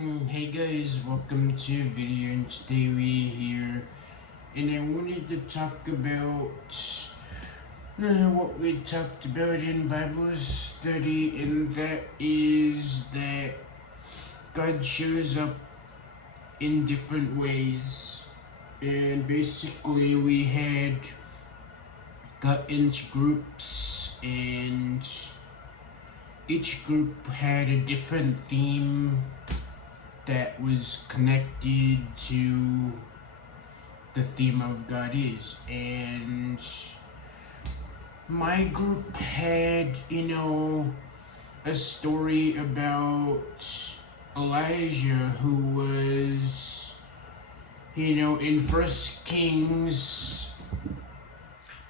Hey guys, welcome to a video, and today we here, and I wanted to talk about what we talked about in Bible study, and that is that God shows up in different ways. And basically we had got into groups, and each group had a different theme that was connected to the theme of God is. And my group had, a story about Elijah, who was, in First Kings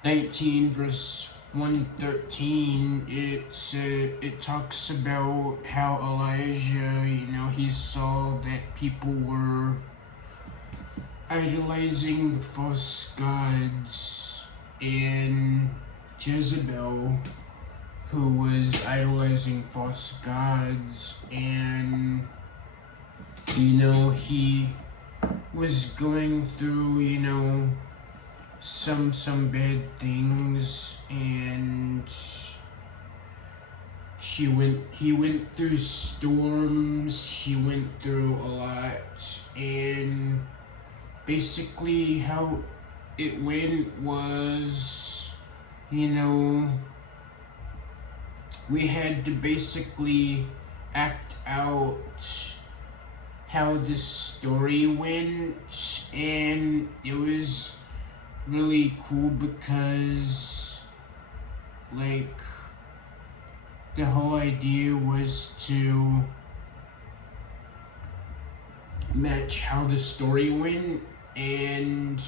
19 verse 113, it talks about how Elijah, he saw that people were idolizing false gods, and Jezebel, who was idolizing false gods, and he was going through some bad things, and he went through storms, he went through a lot, and basically how it went was, we had to basically act out how this story went, and it was really cool because, the whole idea was to match how the story went, and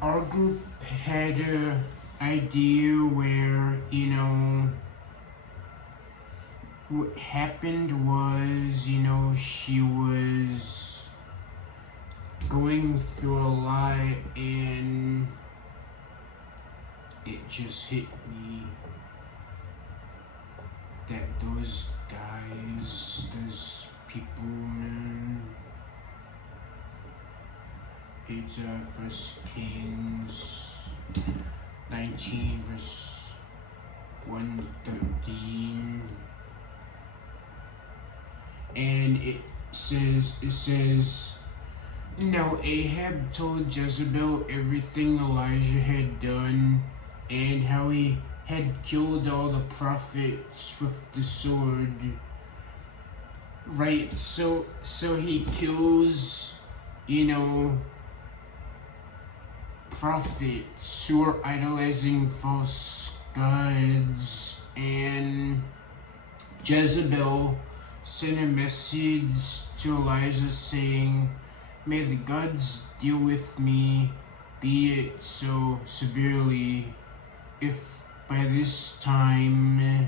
our group had a idea where, what happened was, she was going through a lot, and it just hit me that those guys, those people, man, it's First Kings 19 verse 113, and it says, now Ahab told Jezebel everything Elijah had done, and how he had killed all the prophets with the sword. Right, so he kills, prophets who are idolizing false gods, and Jezebel sent a message to Elijah saying, may the gods deal with me, be it so severely, if by this time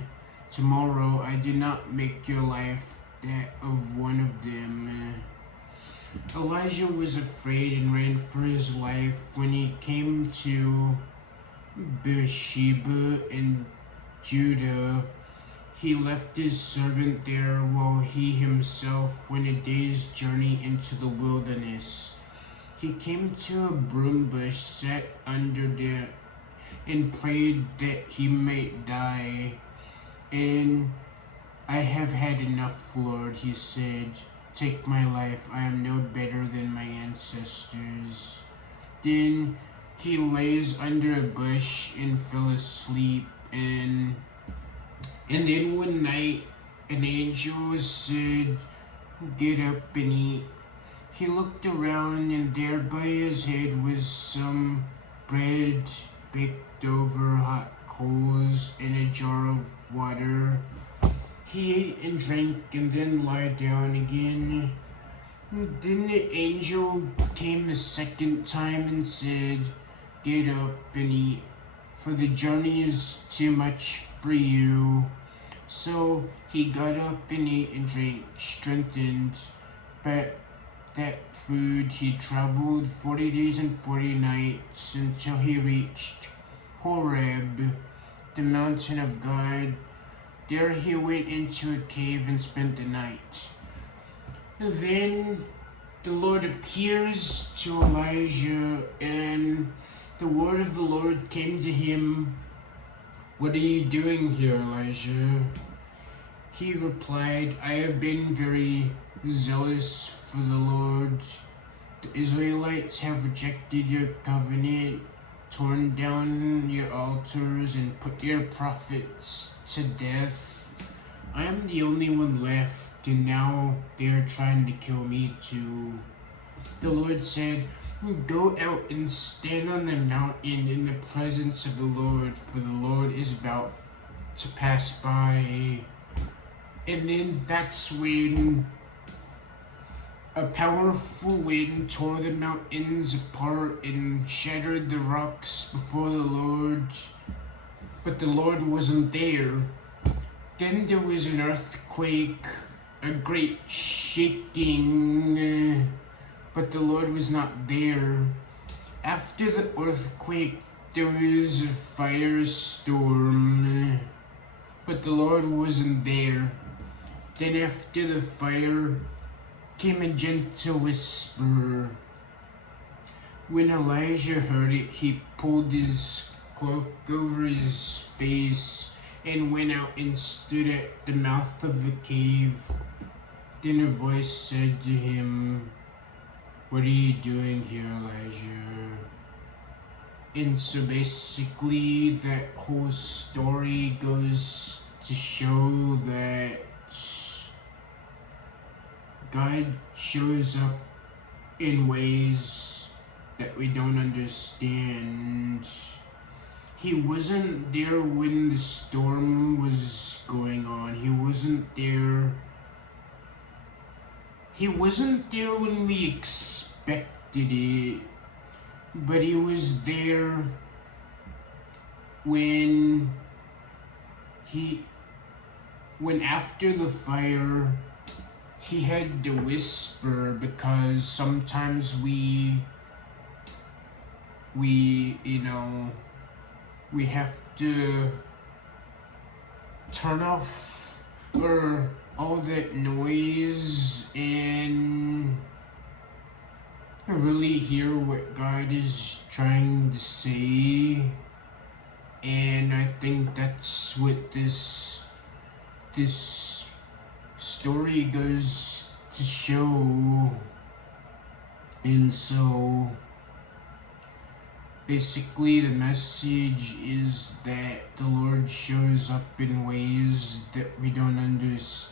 tomorrow I did not make your life that of one of them. Elijah was afraid and ran for his life. When he came to Beersheba in Judah, he left his servant there while he himself went a day's journey into the wilderness. He came to a broom bush, sat under it, and prayed that he might die. And I have had enough, Lord, he said. Take my life, I am no better than my ancestors. Then he lays under a bush and fell asleep, and then one night an angel said, get up and eat. He looked around, and there by his head was some bread baked over hot coals and a jar of water. He ate and drank and then lied down again. Then the angel came the second time and said, get up and eat, for the journey is too much for you. So he got up and ate and drank, strengthened by that food. He traveled 40 days and 40 nights until he reached Horeb, the mountain of God. There he went into a cave and spent the night. Then the Lord appears to Elijah, and the word of the Lord came to him. "What are you doing here, Elijah?" He replied, "I have been very zealous for the Lord. The Israelites have rejected your covenant, torn down your altars, and put your prophets to death. I am the only one left, and now they are trying to kill me too." The Lord said, "Go out and stand on the mountain in the presence of the Lord, for the Lord is about to pass by." And then that's when a powerful wind tore the mountains apart and shattered the rocks before the Lord. But the Lord wasn't there. Then there was an earthquake, a great shaking, but the Lord was not there. After the earthquake, there was a firestorm, but the Lord wasn't there. Then after the fire came a gentle whisper. When Elijah heard it, he pulled his cloak over his face and went out and stood at the mouth of the cave. Then a voice said to him, "What are you doing here, Elijah?" And so basically that whole story goes to show that God shows up in ways that we don't understand. He wasn't there when the storm was going on. He wasn't there. He wasn't there when we expected it. But he was there when after the fire, he had to whisper, because sometimes we have to turn off all that noise and really hear what God is trying to say. And I think that's what this story goes to show. And so basically the message is that the Lord shows up in ways that we don't understand.